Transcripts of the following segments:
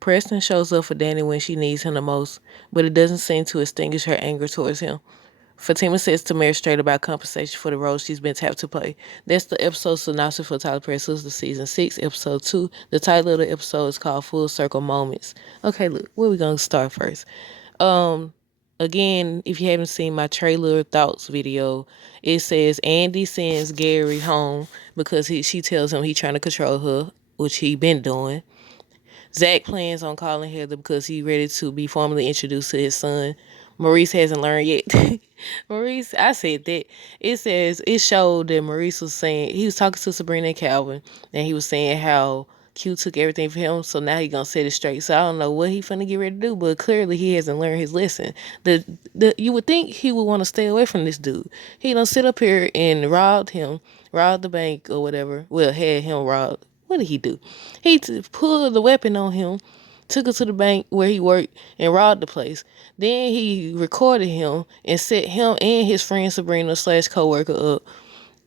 Preston shows up for Danny when she needs him the most, but it doesn't seem to extinguish her anger towards him. Fatima says to Mary straight about compensation for the role she's been tapped to play. That's the episode synopsis for Tyler Perry Sistas Season 6, Episode 2. The title of the episode is called Full Circle Moments. Okay, look, where we going to start first? Again, if you haven't seen my trailer thoughts video, it says Andy sends Gary home because she tells him he's trying to control her, which he been doing. Zach plans on calling Heather because he's ready to be formally introduced to his son. Maurice hasn't learned yet. Maurice, I said that. It showed that Maurice was saying, he was talking to Sabrina and Calvin, and he was saying how Q took everything from him, so now he gonna set it straight. So I don't know what he finna get ready to do, but clearly he hasn't learned his lesson. You would think he would want to stay away from this dude. He done sit up here and robbed the bank or whatever. Well, had him robbed. What did he do? He pulled the weapon on him, took it to the bank where he worked, and robbed the place. Then he recorded him and set him and his friend Sabrina / co-worker up.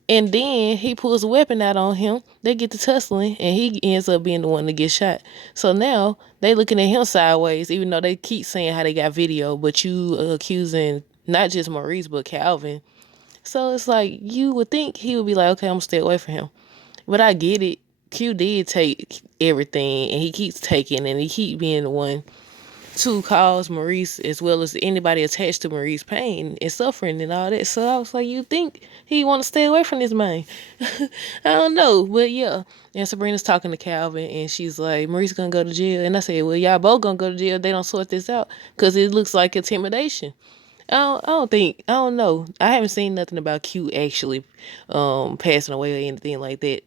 And then he pulls a weapon out on him. They get to tussling, and he ends up being the one to get shot. So now they looking at him sideways, even though they keep saying how they got video, but you accusing not just Maurice but Calvin. So it's like you would think he would be like, okay, I'm gonna stay away from him. But I get it. Q did take everything, and he keeps taking, and he keep being the one to cause Maurice, as well as anybody attached to Maurice, pain and suffering and all that. So I was like, you think he want to stay away from this man? I don't know, but yeah. And Sabrina's talking to Calvin, and she's like, Maurice gonna go to jail. And I said, well, y'all both gonna go to jail if they don't sort this out, because it looks like intimidation. I don't know. I haven't seen nothing about Q actually passing away or anything like that.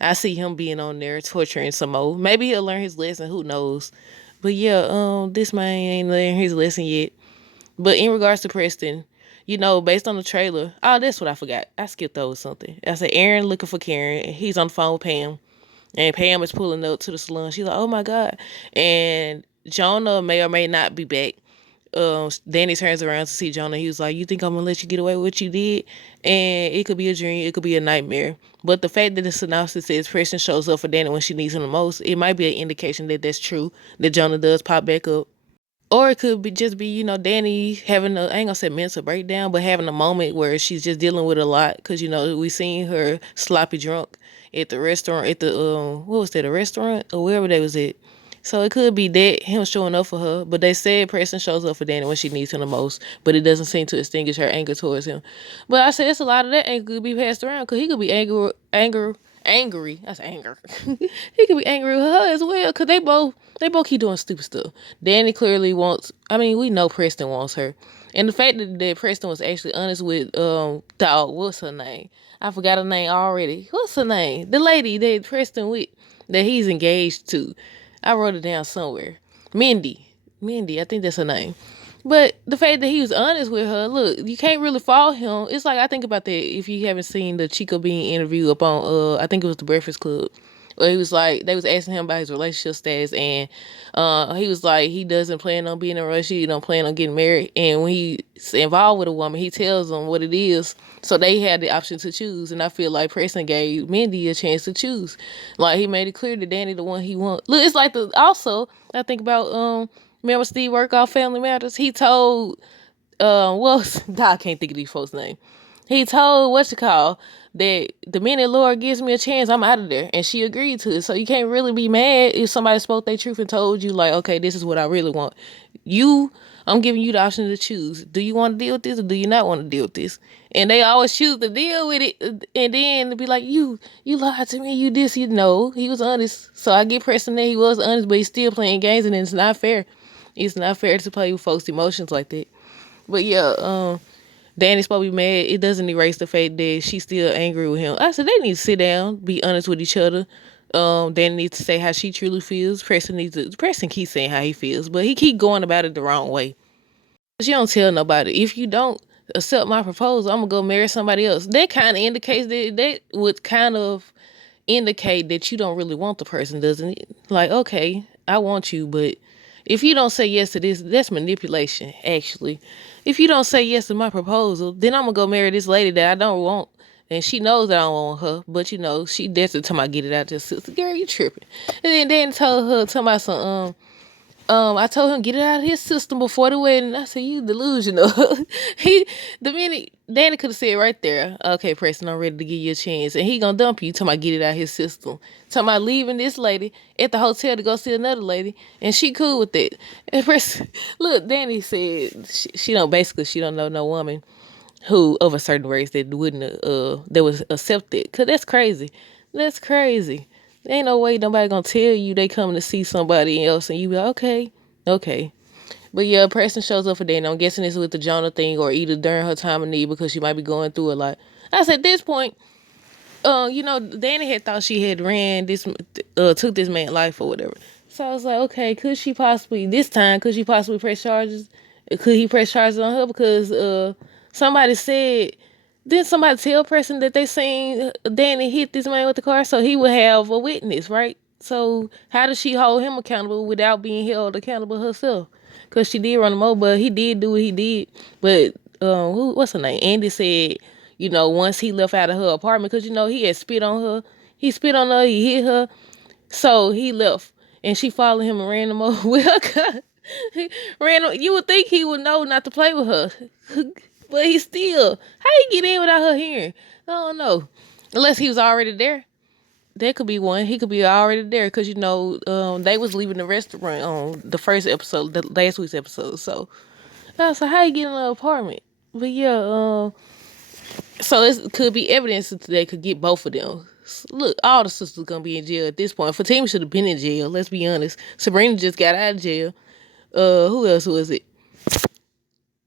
I see him being on there torturing some more. Maybe he'll learn his lesson. Who knows? But yeah, this man ain't learned his lesson yet. But in regards to Preston, based on the trailer, oh, that's what I forgot. I skipped over something. I said Aaron looking for Karen. He's on the phone with Pam, and Pam is pulling up to the salon. She's like, "Oh my god!" And Jonah may or may not be back. Danny turns around to see Jonah. He was like, you think I'm gonna let you get away with what you did? And it could be a dream, it could be a nightmare. But the fact that the synopsis says Preston shows up for Danny when she needs him the most, it might be an indication that that's true, that Jonah does pop back up. Or it could be just be, Danny having I ain't gonna say mental breakdown, but having a moment where she's just dealing with a lot. Cause we seen her sloppy drunk at the restaurant, at the what was that, a restaurant or wherever they was at. So it could be that him showing up for her, but they said Preston shows up for Danny when she needs him the most, but it doesn't seem to extinguish her anger towards him. But I said it's a lot of that anger could be passed around, because he could be angry. That's anger. He could be angry with her as well, because they both keep doing stupid stuff. Danny clearly wants. I mean, we know Preston wants her, and the fact that Preston was actually honest with dog. What's her name? I forgot her name already. What's her name? The lady that Preston with, that he's engaged to. I wrote it down somewhere. Mindy. I think that's her name. But the fact that he was honest with her, look, you can't really fault him. It's like, I think about that if you haven't seen the Chico Bean interview up on, I think it was the Breakfast Club, where he was like, they was asking him about his relationship status, and he was like, he doesn't plan on being in a relationship, he don't plan on getting married, and when he's involved with a woman, he tells them what it is, so they had the option to choose. And I feel like Preston gave Mindy a chance to choose. Like, he made it clear that Danny the one he wants. Look, it's like also, I think about, remember Steve Urkel, Family Matters? He told, I can't think of these folks' name. He told that the minute Laura gives me a chance, I'm out of there, and she agreed to it. So you can't really be mad if somebody spoke their truth and told you, like, okay, this is what I really want. I'm giving you the option to choose. Do you want to deal with this, or do you not want to deal with this? And they always choose to deal with it, and then be like, you lied to me, you this, you know. He was honest. So I get Preston that he was honest, but he's still playing games, and it's not fair. It's not fair to play with folks' emotions like that. But yeah, Danny's supposed to be mad. It doesn't erase the fact that she's still angry with him. I said they need to sit down, be honest with each other. Danny needs to say how she truly feels. Preston keeps saying how he feels, but he keep going about it the wrong way. She don't tell nobody. If you don't accept my proposal, I'm gonna go marry somebody else. That kind of indicates that would kind of indicate that you don't really want the person, doesn't it? Like, okay, I want you, but if you don't say yes to this, that's manipulation, actually. If you don't say yes to my proposal, then I'm gonna go marry this lady that I don't want. And she knows that I don't want her, but she desperate till I get it out there. Sister, girl, you tripping. And then told her, talking about some, I told him get it out of his system before the wedding. I said, you delusional. The minute Danny could have said right there, okay, Preston, I'm ready to give you a chance. And he gonna dump you. Talking about get it out of his system. Talking about leaving this lady at the hotel to go see another lady. And she cool with it. And Preston, look, Danny said she don't, basically, she don't know no woman who of a certain race that wouldn't, that was accepted. Cause that's crazy. That's crazy. Ain't no way nobody gonna tell you they coming to see somebody else and you be like, okay, okay. But yeah, Preston shows up for Danny. I'm guessing it's with the Jonah thing or either during her time of need because she might be going through a lot. I said at this point, Danny had thought she had ran this, took this man's life or whatever. So I was like, okay, could she possibly press charges? Could he press charges on her because somebody said, didn't somebody tell Preston that they seen Danny hit this man with the car? So he would have a witness, right? So how does she hold him accountable without being held accountable herself? Because she did run him over, but he did do what he did. But what's her name? Andy said, once he left out of her apartment, because he had spit on her. He spit on her, he hit her. So he left. And she followed him and ran him over with her car. You would think he would know not to play with her. But he still, how he get in without her hearing? I don't know. Unless he was already there. That could be one. He could be already there because, they was leaving the restaurant on the first episode, the last week's episode. So I was like, how you get in an apartment? But yeah, so it could be evidence that they could get both of them. Look, all the sisters gonna be in jail at this point. Fatima should have been in jail. Let's be honest. Sabrina just got out of jail. Who else was it?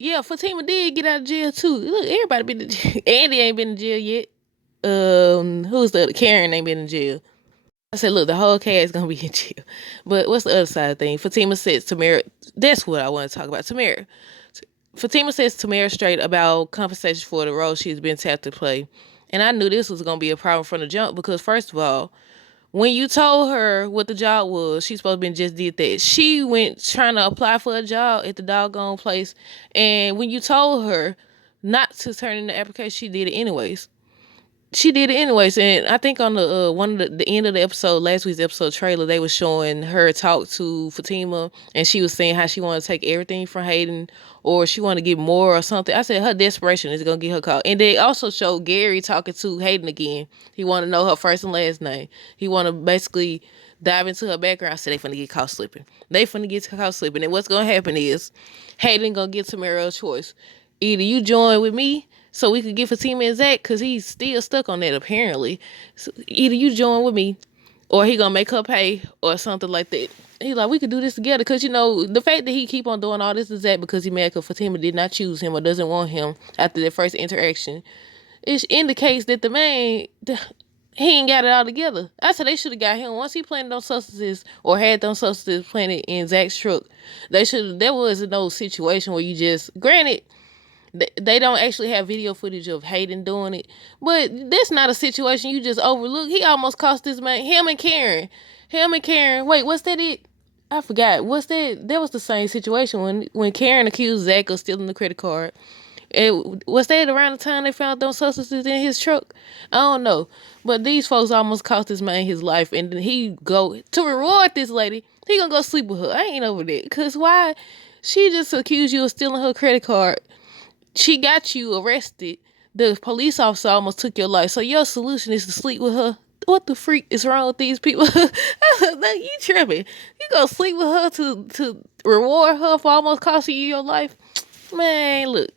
Yeah, Fatima did get out of jail too. Look, everybody been in jail. Andy ain't been in jail yet. Who's the other? Karen ain't been in jail. I said, look, the whole cast gonna be in jail. But what's the other side of thing? Fatima says Tamara. That's what I want to talk about. Tamara. Fatima says Tamara straight about compensation for the role she's been tapped to play. And I knew this was gonna be a problem from the jump because first of all, when you told her what the job was, she supposed to been just did that. She went trying to apply for a job at the doggone place. And when you told her not to turn in the application, she did it anyways. And I think on the one of the end of the episode, last week's episode trailer, they was showing her talk to Fatima, and she was saying how she wanted to take everything from Hayden, or she wanted to get more or something. I said her desperation is gonna get her caught. And they also showed Gary talking to Hayden again. He wanted to know her first and last name. He wanted to basically dive into her background. I said they finna get caught slipping. And what's gonna happen is Hayden gonna get Tamara a choice. Either you join with me so we could get Fatima and Zach, because he's still stuck on that apparently. So either you join with me or he gonna make her pay or something like that. He like, we could do this together, because the fact that he keep on doing all this is that because he mad because Fatima did not choose him or doesn't want him after their first interaction. It indicates that the man, he ain't got it all together. I said they should have got him once he planted on substances or had those substances planted in Zach's truck. There was no situation where you just, granted, they don't actually have video footage of Hayden doing it, but that's not a situation you just overlook. He almost cost this man, him and Karen. Wait, what's that it? I forgot. What's that? That was the same situation when Karen accused Zach of stealing the credit card. Was that around the time they found those substances in his truck? I don't know. But these folks almost cost this man his life, and then he go to reward this lady. He gonna go sleep with her. I ain't over that. Cause why? She just accused you of stealing her credit card. She got you arrested. The police officer almost took your life. So your solution is to sleep with her. What the freak is wrong with these people? You tripping. You gonna sleep with her to reward her for almost costing you your life? Man, look.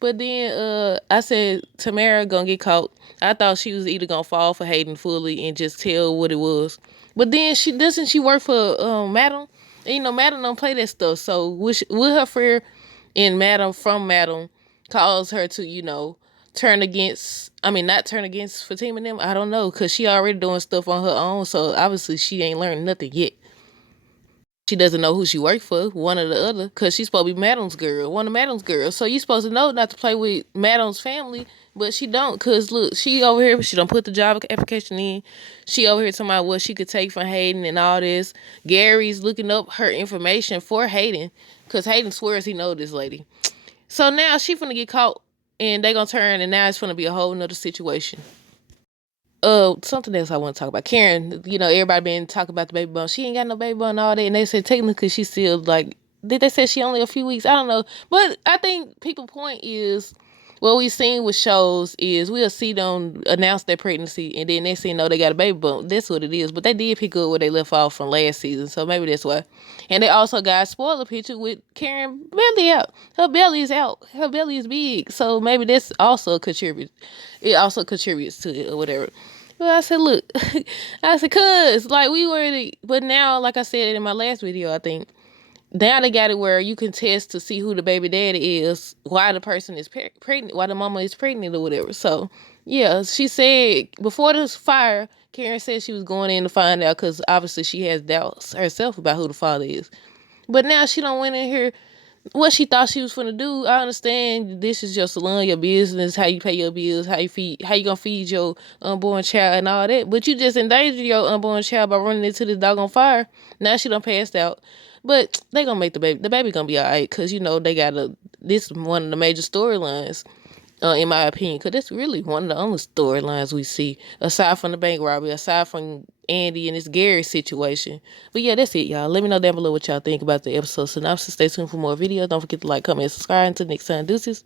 But then I said Tamara gonna get caught. I thought she was either gonna fall for Hayden fully and just tell what it was. But then she work for Madam? And, Madam don't play that stuff. So would her fear in Madam cause her to, not turn against Fatima and them? I don't know, because she already doing stuff on her own, so obviously she ain't learned nothing yet. She doesn't know who she worked for, one or the other, because she's supposed to be Madam's girl, one of Madam's girls. So you supposed to know not to play with Madam's family, but she don't, because look, she over here, she don't put the job application in. She over here talking about what she could take from Hayden and all this. Gary's looking up her information for Hayden, because Hayden swears he know this lady. So now she finna get caught and they gonna turn, and now it's finna be a whole nother situation. something else I want to talk about. Karen, everybody been talking about the baby bump. She ain't got no baby bump and all that. And they said technically she's still like, did they say she only a few weeks? I don't know. But I think people point is, what we've seen with shows is we'll see them announce their pregnancy and then they say no, they got a baby bump. That's what it is. But they did pick up where they left off from last season, so maybe that's why. And they also got a spoiler picture with Karen belly out. Her belly is out. Her belly is big. So maybe that's also contributes. It also contributes to it or whatever. But I said, look, I said, cuz, like, we were, but now, like I said in my last video, I think, now they got it where you can test to see who the baby daddy is, why the person is pregnant, why the mama is pregnant or whatever. So, yeah, she said, before this fire, Karen said she was going in to find out because obviously she has doubts herself about who the father is. But now she don't went in here what she thought she was finna do. I understand this is your salon, your business, how you pay your bills, how you gonna feed your unborn child and all that. But you just endangered your unborn child by running into this doggone fire. Now she done passed out. But they gonna make the baby. The baby gonna be alright, cause they got this is one of the major storylines, in my opinion, cause that's really one of the only storylines we see aside from the bank robbery, aside from Andy and this Gary situation. But yeah, that's it, y'all. Let me know down below what y'all think about the episode synopsis. Stay tuned for more videos. Don't forget to like, comment, and subscribe. Until next time, deuces.